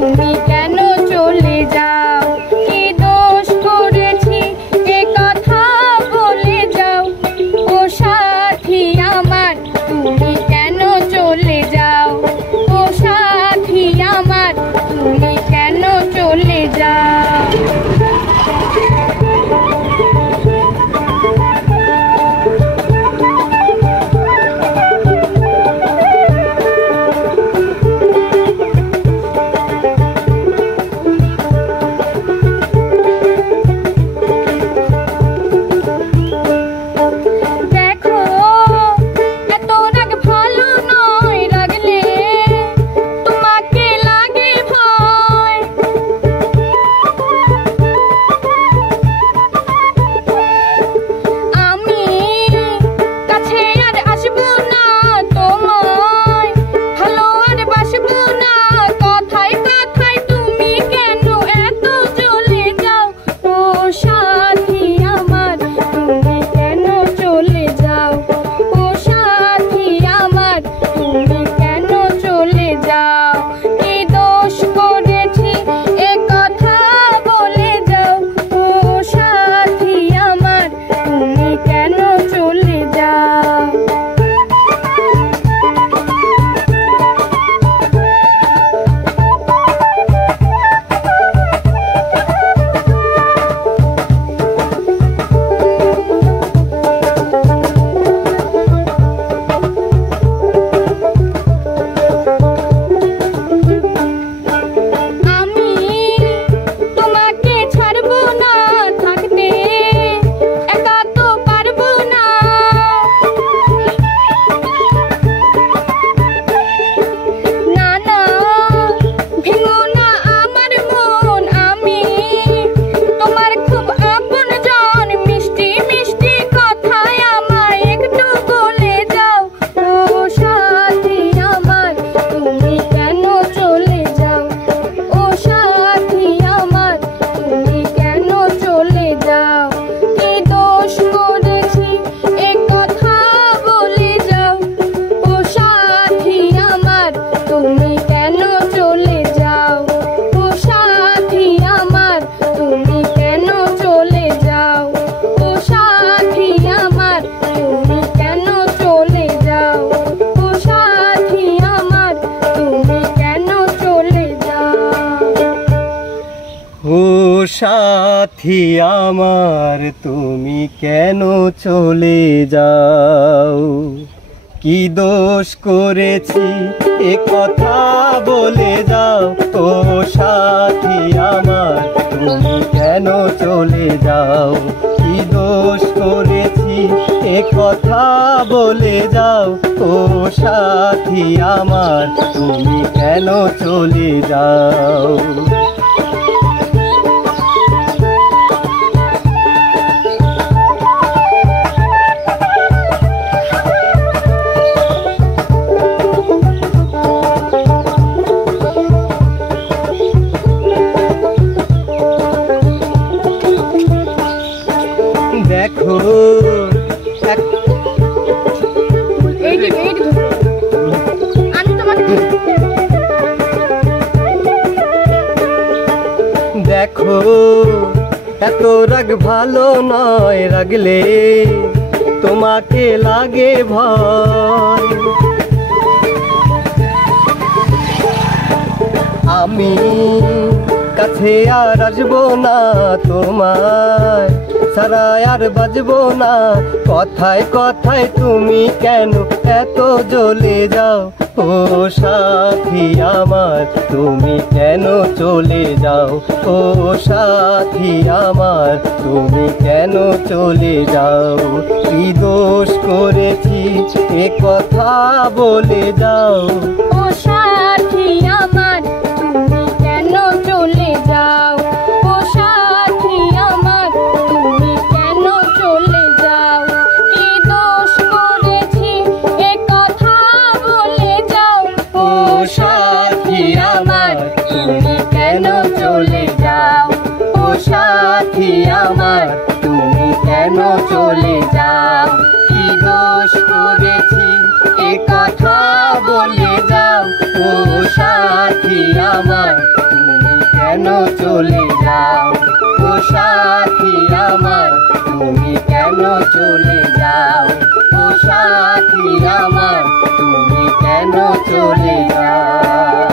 তুমি কেন চলে যাও? কি দোষ করেছি এ কথা বলে যাও। ও সাথী আমার তুমি কেন চলে যাও? ও সাথী আমার তুমি কেন চলে যাও? সাথী আমার তুমি কেন চলে যাও? কি দোষ করেছি এ কথা বলে যাও। ও সাথী আমার তুমি কেন চলে যাও? কি দোষ করেছি এ কথা বলে যাও। ও সাথী আমার তুমি কেন চলে যাও? দেখো দেখো এত রাগ ভালো নয়, রাগলে তোমাকে লাগে ভয়। আমি কাছে আর আসবো না, তোমায় ছাড়া আর বাজবো না। কথায় কথায় তুমি কেন এত জ্বলে যাও? ও সাথী আমার তুমি কেন চলে যাও? ও সাথী আমার তুমি কেন চলে যাও? কি দোষ করেছি এ কথা বলে যাও। ও সাথী আমার তুমি কেন চলে যাও? ও সাথী আমার তুমি কেন চলে যাও? কি দোষ করেছি এ কথা বলে যাও। ও সাথী আমার তুমি কেন চলে যাও? ও সাথী আমার তুমি কেন চলে যাও? কি দোষ করেছি এ কথা বলে যাও। ও সাথী আমার কেন চলে যাও ও সাথী আমার তুমি কেন চলে যাও ও সাথী আমার তুমি কেন চলে যাও